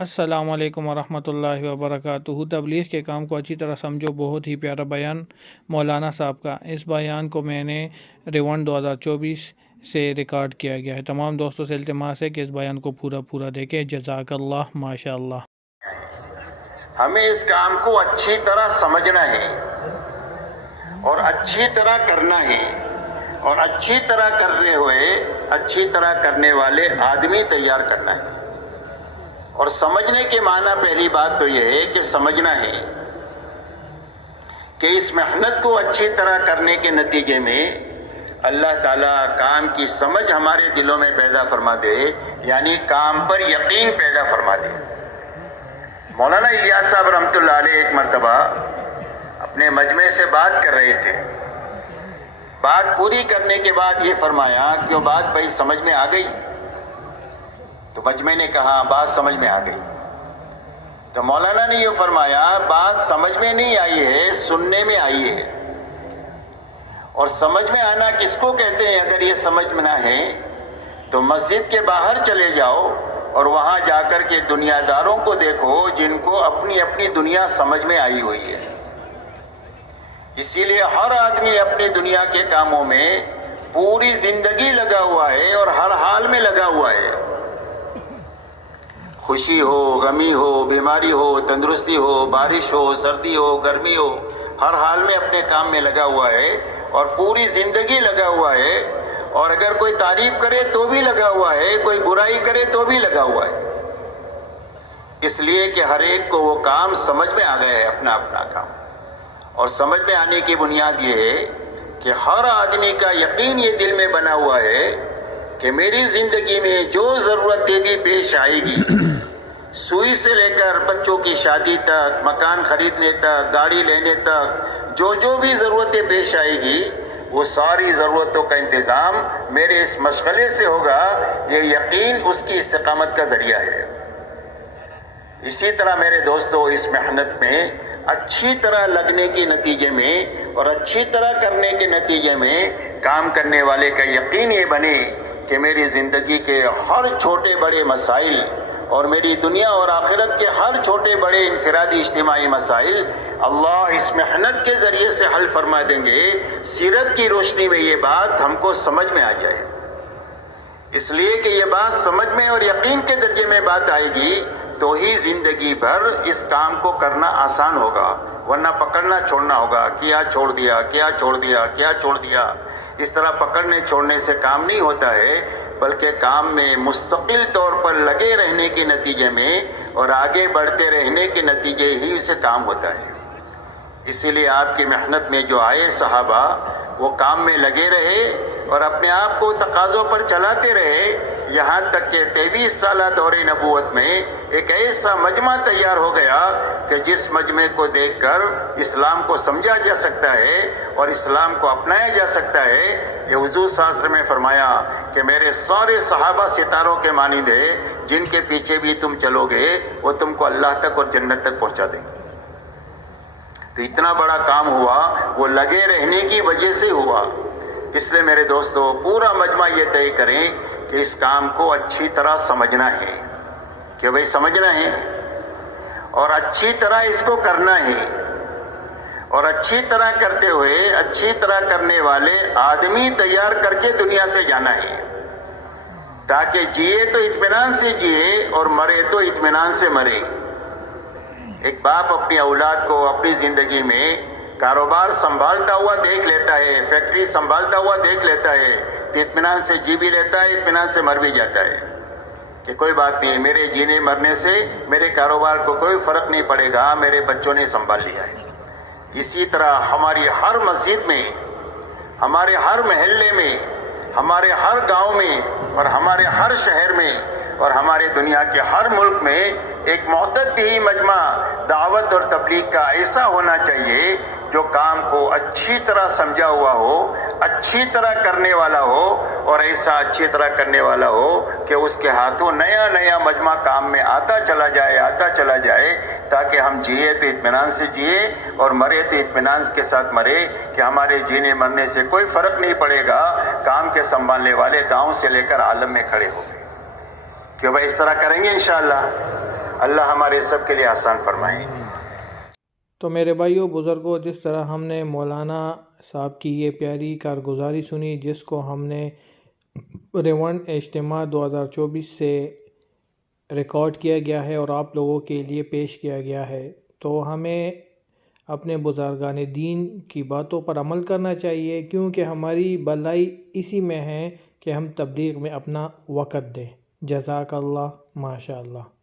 السلام علیکم ورحمۃ اللہ وبرکاتہ۔ تبلیغ کے کام کو اچھی طرح سمجھو، بہت ہی پیارا بیان مولانا صاحب کا۔ اس بیان کو میں نے ریون دو ہزار چوبیس سے ریکارڈ کیا گیا ہے۔ تمام دوستوں سے التماس ہے کہ اس بیان کو پورا پورا دیکھیں۔ جزاک اللہ ماشاء اللہ ہمیں اس کام کو اچھی طرح سمجھنا ہے اور اچھی طرح کرنا ہے اور اچھی طرح کرنے ہوئے، اچھی طرح کرنے والے آدمی تیار کرنا ہے۔ اور سمجھنے کے معنی پہلی بات تو یہ ہے کہ سمجھنا ہے کہ اس محنت کو اچھی طرح کرنے کے نتیجے میں اللہ تعالیٰ کام کی سمجھ ہمارے دلوں میں پیدا فرما دے یعنی کام پر یقین پیدا فرما دے۔ مولانا الیاس صاحب رحمۃ اللہ علیہ ایک مرتبہ اپنے مجمع سے بات کر رہے تھے۔ بات پوری کرنے کے بعد یہ فرمایا کہ وہ بات بھائی سمجھ میں آ گئی۔ تو مجمع نے کہا، بات سمجھ میں آ گئی۔ تو مولانا نے یہ فرمایا، بات سمجھ میں نہیں آئی ہے، سننے میں آئی ہے۔ اور سمجھ میں آنا کس کو کہتے ہیں؟ اگر یہ سمجھ میں نہ ہے، تو مسجد کے باہر چلے جاؤ اور وہاں جا کر کے دنیا داروں کو دیکھو، جن کو اپنی اپنی دنیا سمجھ میں آئی ہوئی ہے۔ اسی لیے ہر آدمی اپنی دنیا کے کاموں میں پوری زندگی لگا ہوا ہے اور ہر حال میں لگا ہوا ہے۔ خوشی ہو، غمی ہو، بیماری ہو، تندرستی ہو، بارش ہو، سردی ہو، گرمی ہو، ہر حال میں اپنے کام میں لگا ہوا ہے اور پوری زندگی لگا ہوا ہے اور اگر کوئی تعریف کرے تو بھی لگا ہوا ہے، کوئی برائی کرے تو بھی لگا ہوا ہے۔ اس لیے کہ ہر ایک کو وہ کام سمجھ میں آ گیا ہے، اپنا اپنا کام۔ اور سمجھ میں آنے کی بنیاد یہ ہے کہ ہر آدمی کا یقین یہ دل میں بنا ہوا ہے کہ میری زندگی میں جو ضرورتیں بھی پیش آئے گی سوئی سے لے کر بچوں کی شادی تک، مکان خریدنے تک، گاڑی لینے تک، جو جو بھی ضرورتیں پیش آئے گی، وہ ساری ضرورتوں کا انتظام میرے اس مشغلے سے ہوگا۔ یہ یقین اس کی استقامت کا ذریعہ ہے۔ اسی طرح میرے دوستوں اس محنت میں اچھی طرح لگنے کے نتیجے میں اور اچھی طرح کرنے کے نتیجے میں کام کرنے والے کا یقین یہ بنے کہ میری زندگی کے ہر چھوٹے بڑے مسائل اور میری دنیا اور آخرت کے ہر چھوٹے بڑے انفرادی اجتماعی مسائل اللہ اس محنت کے ذریعے سے حل فرما دیں گے۔ سیرت کی روشنی میں یہ بات ہم کو سمجھ میں آ جائے۔ اس لیے کہ یہ بات سمجھ میں اور یقین کے درجے میں بات آئے گی، تو ہی زندگی بھر اس کام کو کرنا آسان ہوگا۔ ورنہ پکڑنا چھوڑنا ہوگا۔ کیا چھوڑ دیا، کیا چھوڑ دیا، کیا چھوڑ دیا۔ اس طرح پکڑنے چھوڑنے سے کام نہیں ہوتا ہے۔ بلکہ کام میں مستقل طور پر لگے رہنے کے نتیجے میں اور آگے بڑھتے رہنے کے نتیجے ہی اسے کام ہوتا ہے۔ اسی لیے آپ کی محنت میں جو آئے صحابہ، وہ کام میں لگے رہے اور اپنے آپ کو تقاضوں پر چلاتے رہے۔ یہاں تک کہ تیویس سالہ دور نبوت میں ایک ایسا مجمع تیار ہو گیا کہ جس مجمع کو دیکھ کر اسلام کو سمجھا جا سکتا ہے اور اسلام کو اپنایا جا سکتا ہے، یہ حضور شاستر میں فرمایا کہ میرے سارے صحابہ ستاروں کے مانند ہے جن کے پیچھے بھی تم چلو گے وہ تم کو اللہ تک اور جنت تک پہنچا دیں۔ گے تو اتنا بڑا کام ہوا، وہ لگے رہنے کی وجہ سے ہوا۔ اس لیے میرے دوستو، پورا مجمع یہ طے کریں کہ اس کام کو اچھی طرح سمجھنا ہے۔ کہ بھائی سمجھنا ہے؟ اور اچھی طرح اس کو کرنا ہے۔ اور اچھی طرح کرتے ہوئے اچھی طرح کرنے والے آدمی تیار کر کے دنیا سے جانا ہے۔ تاکہ جیے تو اطمینان سے جیے اور مرے تو اطمینان سے مرے۔ ایک باپ اپنی اولاد کو اپنی زندگی میں کاروبار سنبھالتا ہوا دیکھ لیتا ہے، فیکٹری سنبھالتا ہوا دیکھ لیتا ہے۔ اطمینان سے جی بھی لیتا ہے، اطمینان سے مر بھی جاتا ہے۔ کہ کوئی بات نہیں، میرے جینے مرنے سے میرے کاروبار کو کوئی فرق نہیں پڑے گا، میرے بچوں نے سنبھال لیا ہے۔ اسی طرح ہماری ہر مسجد میں، ہمارے ہر محلے میں، ہمارے ہر گاؤں میں اور ہمارے ہر شہر میں اور ہمارے دنیا کے ہر ملک میں ایک محدت بھی مجمع دعوت اور تبلیغ کا ایسا ہونا چاہیے جو کام کو اچھی طرح سمجھا ہوا ہو، اچھی طرح کرنے والا ہو اور ایسا اچھی طرح کرنے والا ہو کہ اس کے ہاتھوں نیا نیا مجمع کام میں آتا چلا جائے، آتا چلا جائے، تاکہ ہم جیے تو اطمینان سے جیے اور مرے تو اطمینان کے ساتھ مرے کہ ہمارے جینے مرنے سے کوئی فرق نہیں پڑے گا۔ کام کے سنبھالنے والے گاؤں سے لے کر عالم میں کھڑے ہو گئے۔ کہ بھائی اس طرح کریں گے انشاءاللہ؟ اللہ ہمارے سب کے لیے آسان فرمائیں تو میرے بھائیوں بزرگوں جس طرح ہم نے مولانا صاحب کی یہ پیاری کارگزاری سنی، جس کو ہم نے ریونڈ اجتماع دو ہزار چوبیس سے ریکارڈ کیا گیا ہے اور آپ لوگوں کے لیے پیش کیا گیا ہے، تو ہمیں اپنے بزرگان دین کی باتوں پر عمل کرنا چاہیے، کیونکہ ہماری بلائی اسی میں ہے کہ ہم تبلیغ میں اپنا وقت دیں۔ جزاک اللہ ماشاء اللہ